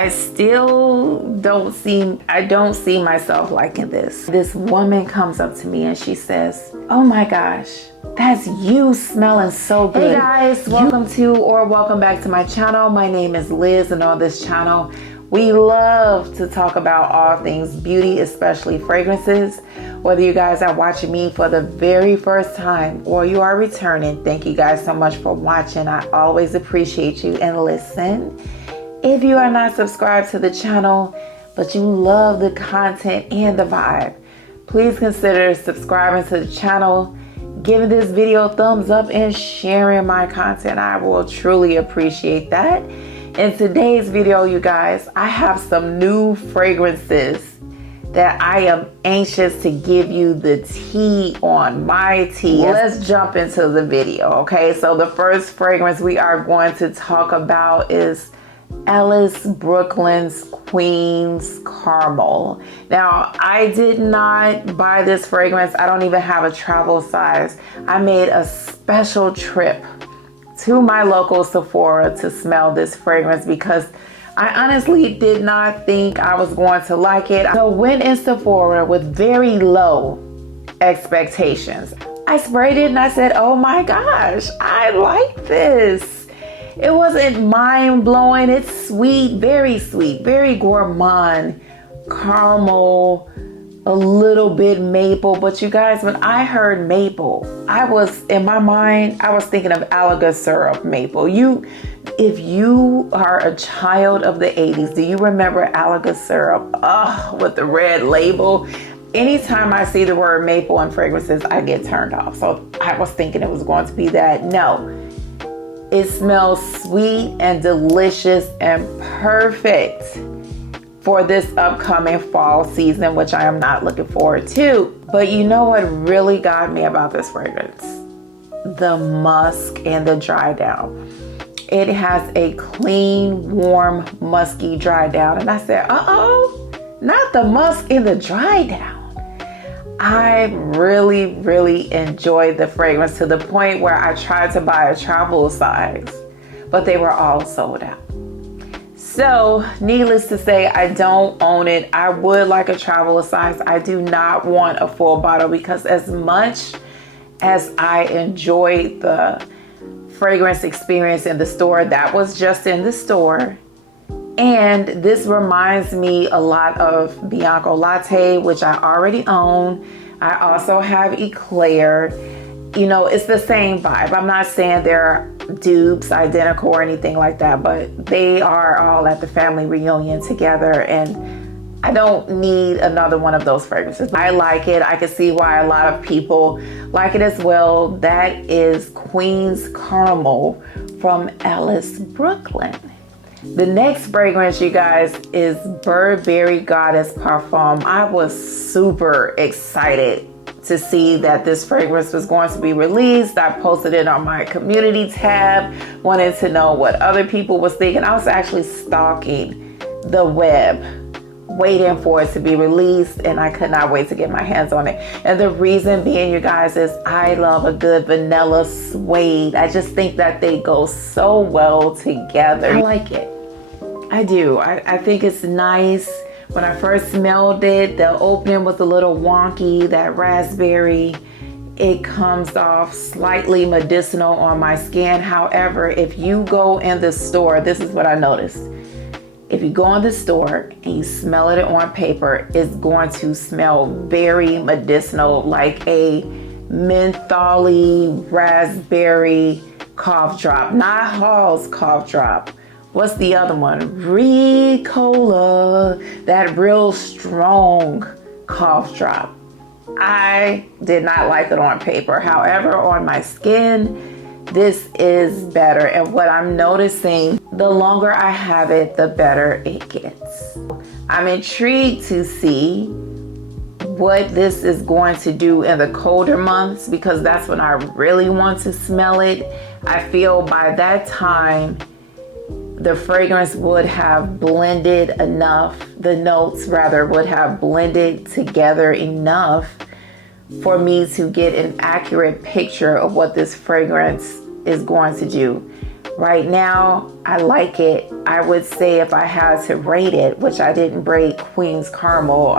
I don't see myself liking this. This woman comes up to me and she says, oh my gosh, that's you smelling so good. Hey guys, welcome back to my channel. My name is Liz, and on this channel, we love to talk about all things beauty, especially fragrances. Whether you guys are watching me for the very first time or you are returning, thank you guys so much for watching. I always appreciate you. And listen, if you are not subscribed to the channel, but you love the content and the vibe, please consider subscribing to the channel, giving this video a thumbs up, and sharing my content. I will truly appreciate that. In today's video, you guys, I have some new fragrances that I am anxious to give you the tea on, my tea. Let's jump into the video, okay? So the first fragrance we are going to talk about is Ellis Brooklyn's Queen's Carmel. Now, I did not buy this fragrance. I don't even have a travel size. I made a special trip to my local Sephora to smell this fragrance because I honestly did not think I was going to like it. So I went in Sephora with very low expectations. I sprayed it and I said, oh my gosh, I like this. It wasn't mind-blowing. It's sweet, very gourmand, caramel, a little bit maple. But you guys, when I heard maple, in my mind, I was thinking of Alaga syrup maple. If you are a child of the 80s, do you remember Alaga syrup? With the red label. Anytime I see the word maple in fragrances, I get turned off. So I was thinking it was going to be that. No. It smells sweet and delicious and perfect for this upcoming fall season, which I am not looking forward to. But you know what really got me about this fragrance? The musk and the dry down. It has a clean, warm, musky dry down. And I said, uh-oh, not the musk and the dry down. I really enjoyed the fragrance to the point where I tried to buy a travel size, but they were all sold out. So needless to say, I don't own it. I would like a travel size. I do not want a full bottle because as much as I enjoyed the fragrance experience in the store, that was just in the store. And this reminds me a lot of Bianco Latte, which I already own. I also have Eclair. You know, it's the same vibe. I'm not saying they're dupes, identical or anything like that, but they are all at the family reunion together. And I don't need another one of those fragrances. I like it. I can see why a lot of people like it as well. That is Queen's Carmel from Ellis Brooklyn. The next fragrance, you guys, is Burberry Goddess Parfum. I was super excited to see that this fragrance was going to be released. I posted it on my community tab, wanted to know what other people was thinking. I was actually stalking the web, waiting for it to be released, and I could not wait to get my hands on it. And the reason being, you guys, is I love a good vanilla suede. I just think that they go so well together. I like it. I do. I think it's nice. When I first smelled it, the opening was a little wonky, that raspberry. It comes off slightly medicinal on my skin. However, if you go in the store, this is what I noticed. If you go in the store and you smell it on paper, it's going to smell very medicinal, like a mentholy raspberry cough drop. Not Hall's cough drop. What's the other one? Ricola, that real strong cough drop. I did not like it on paper. However, on my skin, this is better. And what I'm noticing, the longer I have it, the better it gets. I'm intrigued to see what this is going to do in the colder months because that's when I really want to smell it. I feel by that time, the fragrance would have blended enough, the notes rather would have blended together enough for me to get an accurate picture of what this fragrance is going to do. Right now, I like it. I would say if I had to rate it, which I didn't rate Queen's Carmel,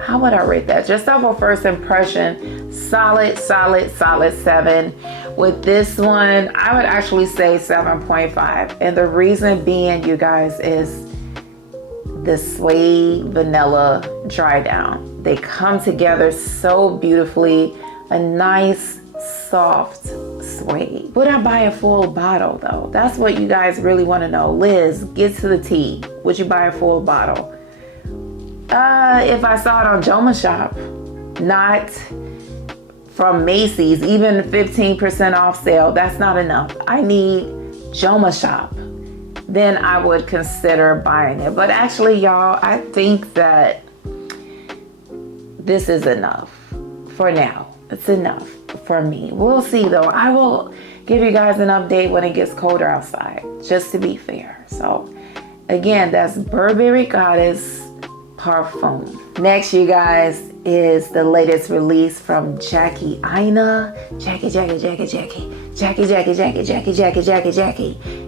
how would I rate that? Just off of first impression, solid 7. With this one, I would actually say 7.5. And the reason being, you guys, is the suede vanilla dry down. They come together so beautifully. A nice, soft suede. Would I buy a full bottle though? That's what you guys really want to know. Liz, get to the T. Would you buy a full bottle? If I saw it on Joma Shop, not from Macy's, even 15% off sale, that's not enough. I need Joma Shop. Then I would consider buying it. But actually, y'all, I think that this is enough for now. It's enough for me. We'll see though. I will give you guys an update when it gets colder outside, just to be fair. So again, that's Burberry Goddess Parfum. Next, you guys, is the latest release from Jackie Aina. Jackie.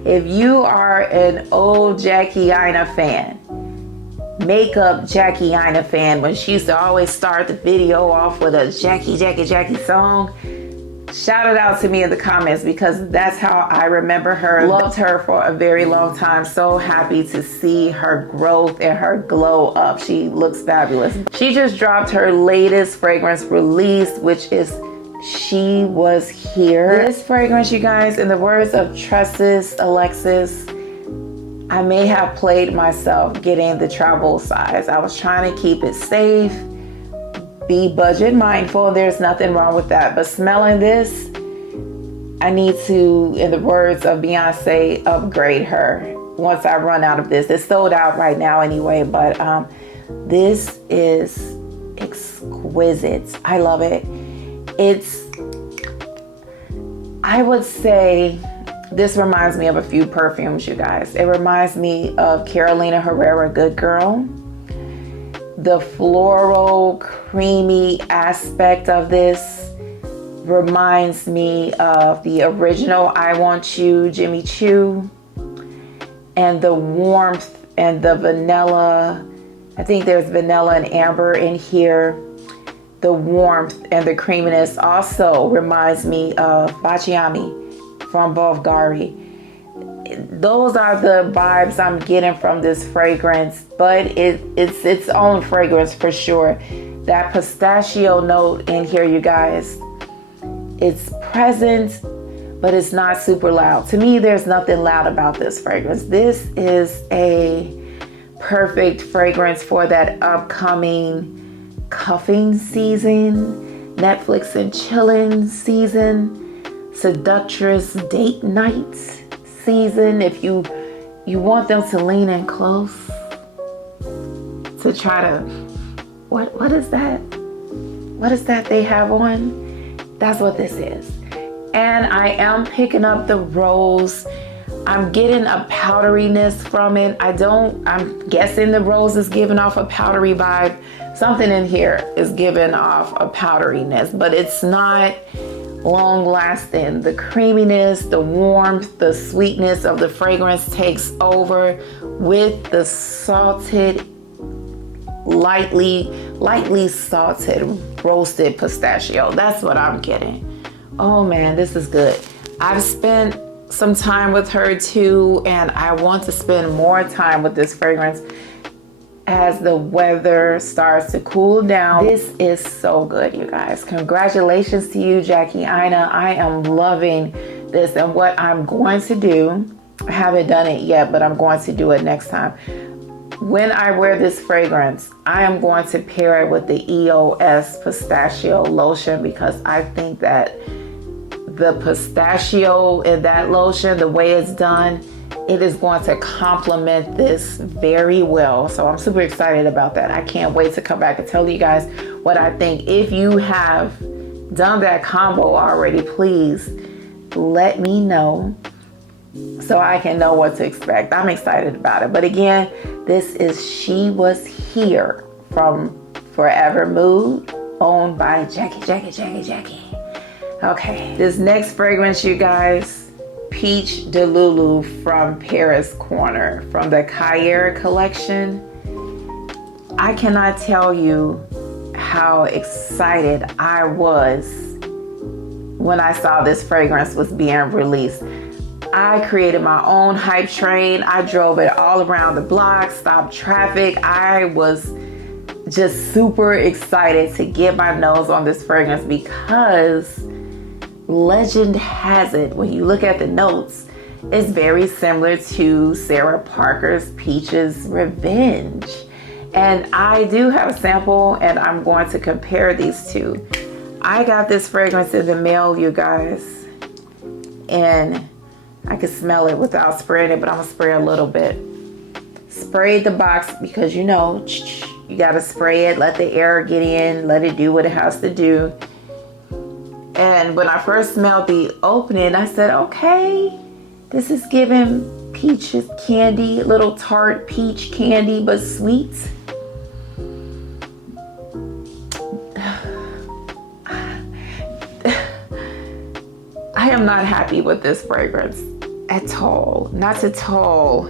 If you are an old Jackie Aina fan, makeup Jackie Aina fan, when she used to always start the video off with a Jackie song, shout it out to me in the comments, because that's how I remember her. Loved her for a very long time. So happy to see her growth and her glow up. She looks fabulous. She just dropped her latest fragrance release, which is She Was Here. This fragrance, you guys, in the words of Tresses Alexis, I may have played myself getting the travel size. I was trying to keep it safe, be budget mindful. There's nothing wrong with that. But smelling this, I need to, in the words of Beyonce, upgrade her once I run out of this. It's sold out right now anyway, but this is exquisite. I love it. I would say, this reminds me of a few perfumes, you guys. It reminds me of Carolina Herrera Good Girl. The floral, creamy aspect of this reminds me of the original I Want You, Jimmy Choo. And the warmth and the vanilla, I think there's vanilla and amber in here. The warmth and the creaminess also reminds me of Baciami from Bulgari. Those are the vibes I'm getting from this fragrance, but it's its own fragrance for sure. That pistachio note in here, you guys, it's present, but it's not super loud. To me, there's nothing loud about this fragrance. This is a perfect fragrance for that upcoming cuffing season, Netflix and chillin' season, seductress date night season. If you want them to lean in close to try to, what is that? What is that they have on? That's what this is. And I am picking up the rose. I'm getting a powderiness from it. I'm guessing the rose is giving off a powdery vibe. Something in here is giving off a powderiness, but it's not long lasting. The creaminess, the warmth, the sweetness of the fragrance takes over with the salted, lightly salted roasted pistachio. That's what I'm getting. Oh man, this is good. I've spent some time with her too, and I want to spend more time with this fragrance as the weather starts to cool down. This is so good, you guys. Congratulations to you, Jackie Aina. I am loving this, and what I'm going to do, I haven't done it yet, but I'm going to do it next time. When I wear this fragrance, I am going to pair it with the EOS pistachio lotion, because I think that the pistachio in that lotion, the way it's done, it is going to complement this very well. So I'm super excited about that. I can't wait to come back and tell you guys what I think. If you have done that combo already, please let me know so I can know what to expect. I'm excited about it. But again, this is She Was Here from Forever Mood, owned by Jackie. Okay, this next fragrance, you guys, Peach de Luuluuu from Paris Corner from the Cahiers collection. I cannot tell you how excited I was when I saw this fragrance was being released. I created my own hype train. I drove it all around the block, stopped traffic. I was just super excited to get my nose on this fragrance because legend has it, when you look at the notes, it's very similar to Sarah Parker's Peaches Revenge. And I do have a sample and I'm going to compare these two. I got this fragrance in the mail, you guys, and I can smell it without spraying it, but I'm gonna spray a little bit. Sprayed the box because you know, you gotta spray it, let the air get in, let it do what it has to do. And when I first smelled the opening, I said, okay, this is giving peaches candy, little tart peach candy, but sweet. I am not happy with this fragrance at all, not at all.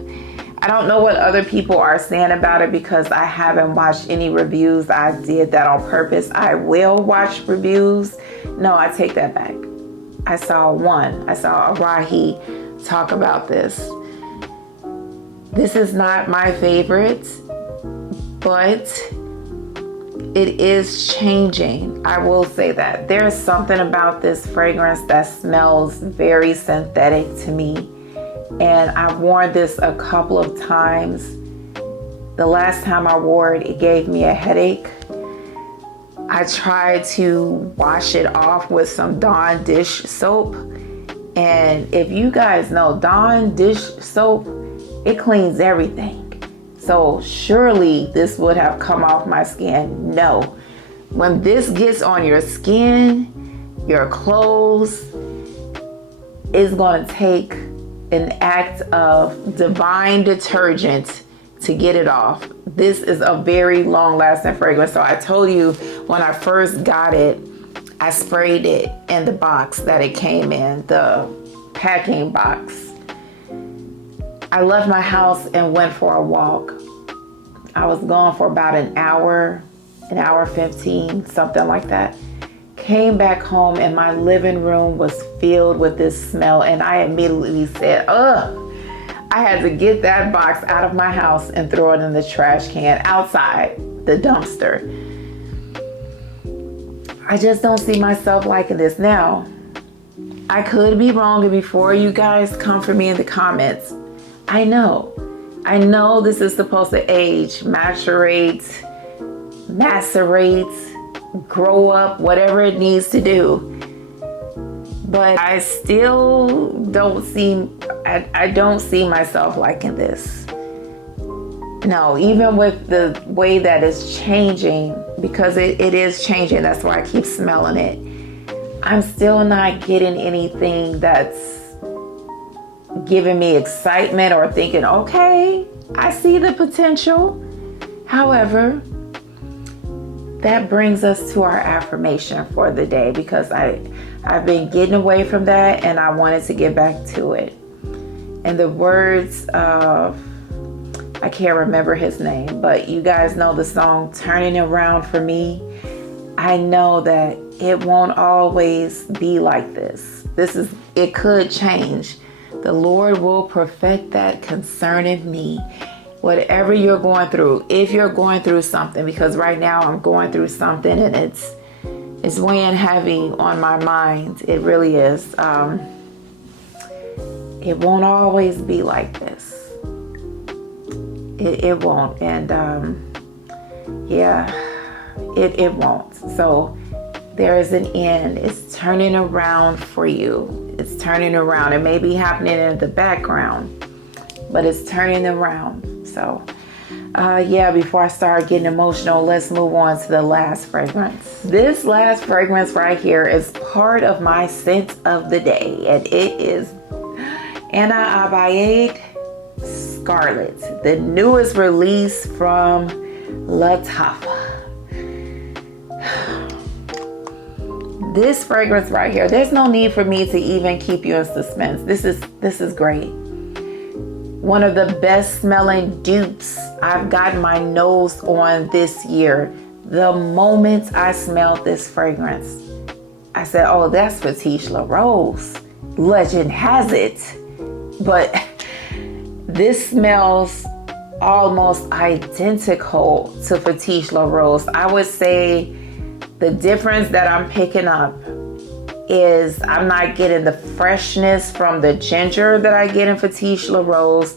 I don't know what other people are saying about it because I haven't watched any reviews. I did that on purpose. I will watch reviews. No, I take that back. I saw one. I saw Rahi talk about this. This is not my favorite, but it is changing. I will say that. There's something about this fragrance that smells very synthetic to me. And I've worn this a couple of times. The last time I wore it, it gave me a headache. I tried to wash it off with some Dawn dish soap. And if you guys know, Dawn dish soap, it cleans everything. So surely this would have come off my skin. No. When this gets on your skin, your clothes, it's going to take an act of divine detergent to get it off. This is a very long lasting fragrance. So I told you when I first got it, I sprayed it in the box that it came in, the packing box. I left my house and went for a walk. I was gone for about an hour 15, something like that. Came back home and my living room was filled with this smell, and I immediately said, ugh. I had to get that box out of my house and throw it in the trash can outside the dumpster. I just don't see myself liking this. Now, I could be wrong, and before you guys come for me in the comments, I know this is supposed to age, macerate, grow up, whatever it needs to do. But I still don't see, I don't see myself liking this. No, even with the way that it's changing, because it is changing, that's why I keep smelling it. I'm still not getting anything that's giving me excitement or thinking, okay, I see the potential. However, that brings us to our affirmation for the day, because I've been getting away from that and I wanted to get back to it. And the words of, I can't remember his name, but you guys know the song Turning Around for Me. I know that it won't always be like this. It could change. The Lord will perfect that concerning me. Whatever you're going through, if you're going through something, because right now I'm going through something and it's weighing heavy on my mind. It really is. It won't always be like this. It won't. And it won't. So there is an end. It's turning around for you. It's turning around. It may be happening in the background, but it's turning around. So before I start getting emotional, let's move on to the last fragrance. This last fragrance right here is part of my scent of the day, and it is Abiyedh Scarlet, the newest release from Lataffa. This fragrance right here, there's no need for me to even keep you in suspense. This is great. One of the best smelling dupes I've gotten my nose on this year. The moment I smelled this fragrance, I said, oh, that's Fetiche La Rose. Legend has it. But this smells almost identical to Fetiche La Rose. I would say the difference that I'm picking up is I'm not getting the freshness from the ginger that I get in Fetiche La Rose.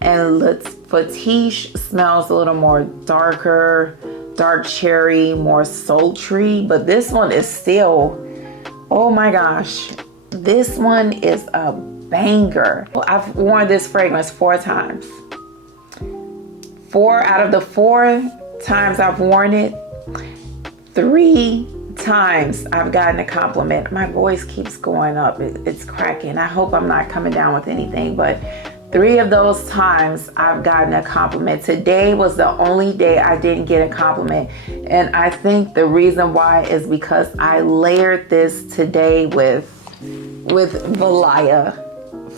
And Fetiche smells a little more darker, dark cherry, more sultry. But this one is still, oh my gosh, this one is a banger. I've worn this fragrance 4 times. 4 out of the 4 times I've worn it, 3 times I've gotten a compliment. My voice keeps going up. It's cracking. I hope I'm not coming down with anything, but 3 of those times I've gotten a compliment. Today was the only day I didn't get a compliment. And I think the reason why is because I layered this today with Valaya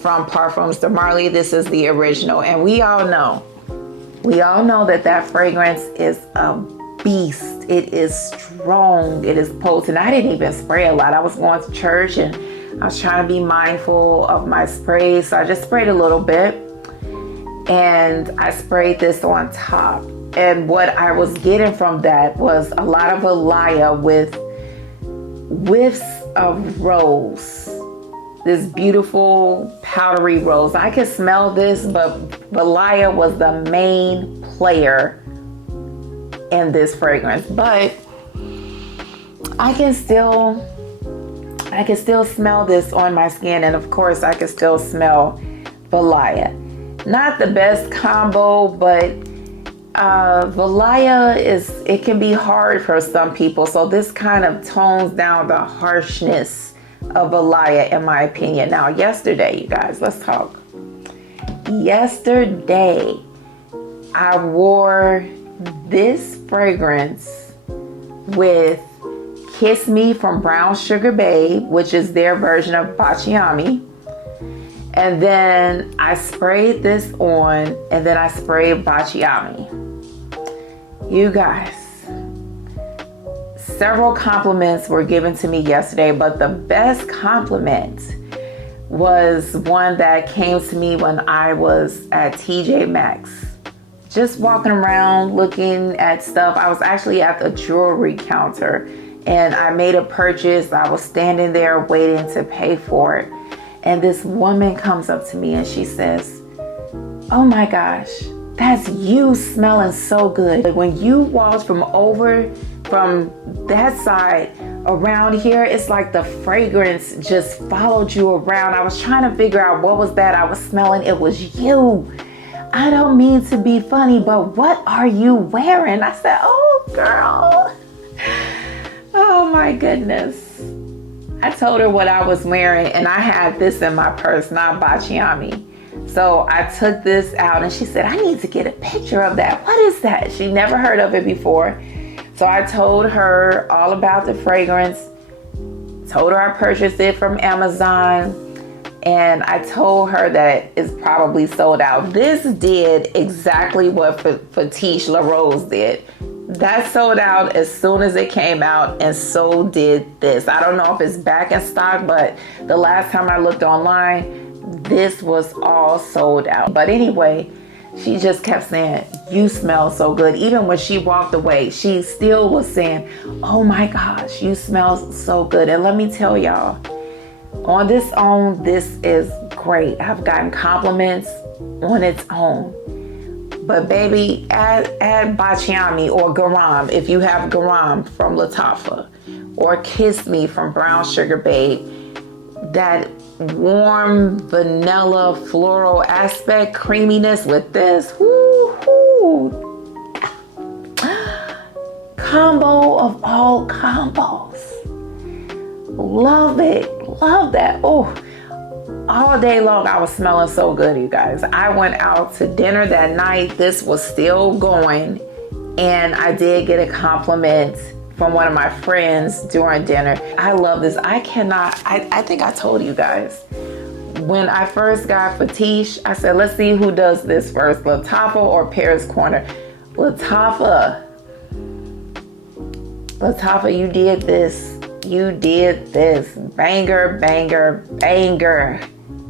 from Parfums de Marly. This is the original. And we all know that fragrance is a beast. It is strong. It is potent. I didn't even spray a lot. I was going to church and I was trying to be mindful of my sprays. So I just sprayed a little bit and I sprayed this on top. And what I was getting from that was a lot of Valaya with whiffs of rose. This beautiful powdery rose. I could smell this, but Valaya was the main player in this fragrance. But I can still smell this on my skin, and of course I can still smell Valaya. Not the best combo, but Valaya it can be hard for some people. So this kind of tones down the harshness of Valaya, in my opinion. Now, yesterday, you guys, let's talk. Yesterday, I wore this fragrance with Kiss Me from Brown Sugar Babe, which is their version of Baciami. And then I sprayed this on, and then I sprayed Baciami. You guys, several compliments were given to me yesterday, but the best compliment was one that came to me when I was at TJ Maxx. Just walking around looking at stuff. I was actually at the jewelry counter and I made a purchase. I was standing there waiting to pay for it. And this woman comes up to me and she says, oh my gosh, that's you smelling so good. When you walked from that side around here, it's like the fragrance just followed you around. I was trying to figure out what was that I was smelling. It was you. I don't mean to be funny, but what are you wearing? I said, oh girl. Oh my goodness. I told her what I was wearing and I had this in my purse, not Baciami. So I took this out and she said, I need to get a picture of that. What is that? She never heard of it before. So I told her all about the fragrance, told her I purchased it from Amazon, and I told her that it's probably sold out. This did exactly what Fetiche La Rose did. That sold out as soon as it came out, and so did this. I don't know if it's back in stock, but the last time I looked online, this was all sold out. But anyway, she just kept saying, you smell so good. Even when she walked away, she still was saying, oh my gosh, you smell so good. And let me tell y'all, on its own, this is great. I've gotten compliments on its own. But baby, add Baciami or Garam if you have Garam from Lataffa, or Kiss Me from Brown Sugar Babe. That warm vanilla floral aspect, creaminess with this. Woo-hoo. Combo of all combos. Love it. Love that. Oh, all day long I was smelling so good, you guys. I went out to dinner that night. This was still going, and I did get a compliment from one of my friends during dinner. I love this. I think I told you guys. When I first got Fetish, I said, let's see who does this first, Lataffa or Paris Corner. Lataffa, you did this. You did this. Banger, banger, banger,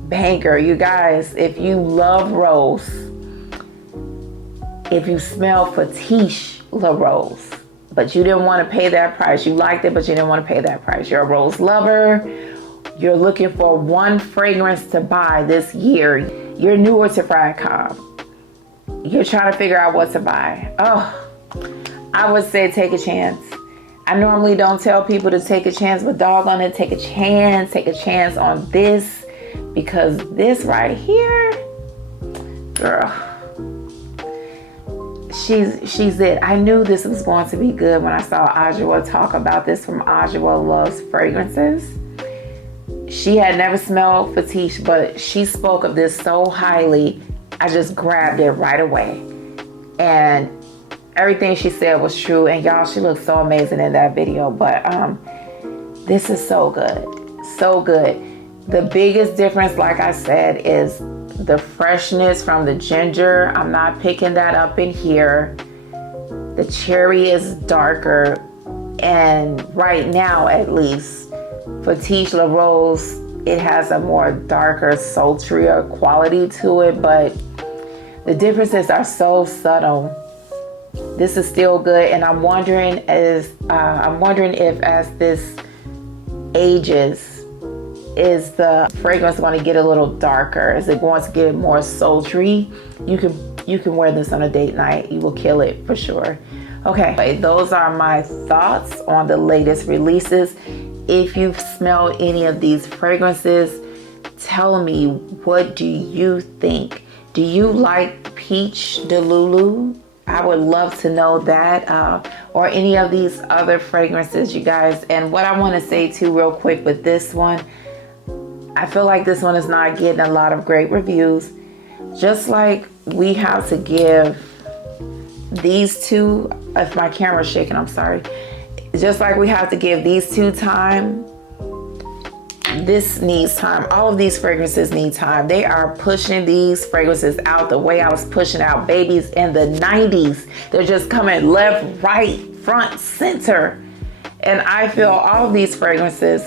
banger. You guys, if you love rose, if you smell Fetish La Rose, but you didn't want to pay that price, you liked it, but you didn't want to pay that price, you're a rose lover, you're looking for one fragrance to buy this year, you're newer to Fragcom, you're trying to figure out what to buy. Oh, I would say take a chance. I normally don't tell people to take a chance, but doggone it, take a chance on this, because this right here, girl, she's it. I knew this was going to be good when I saw Ajua talk about this from Ajua Loves Fragrances. She had never smelled Fetish, but she spoke of this so highly, I just grabbed it right away. And everything she said was true. And y'all, she looked so amazing in that video. But this is so good. So good. The biggest difference, like I said, is the freshness from the ginger. I'm not picking that up in here. The cherry is darker. And right now, at least, Fetish La Rose, it has a more darker, sultrier quality to it. But the differences are so subtle. This is still good. And I'm wondering if as this ages, is the fragrance going to get a little darker? Is it going to get more sultry? You can wear this on a date night. You will kill it for sure. Okay, those are my thoughts on the latest releases. If you've smelled any of these fragrances, tell me, what do you think? Do you like Peach de Luuluuu? I would love to know that, or any of these other fragrances, you guys. And what I want to say too real quick with this one, I feel like this one is not getting a lot of great reviews. Just like we have to give these two, if my camera's shaking, I'm sorry. Just like we have to give these two time, this needs time. All of these fragrances need time. They are pushing these fragrances out the way I was pushing out babies in the 90s. They're just coming left, right, front, center. And I feel all of these fragrances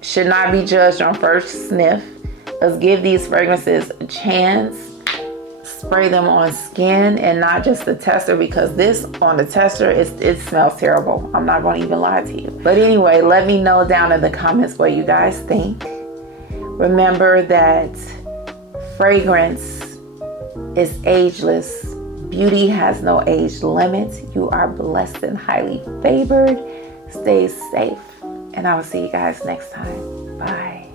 should not be judged on first sniff. Let's give these fragrances a chance. Spray them on skin and not just the tester, because this on the tester, it smells terrible. I'm not going to even lie to you. But anyway, let me know down in the comments what you guys think. Remember that fragrance is ageless. Beauty has no age limit. You are blessed and highly favored. Stay safe. And I will see you guys next time. Bye.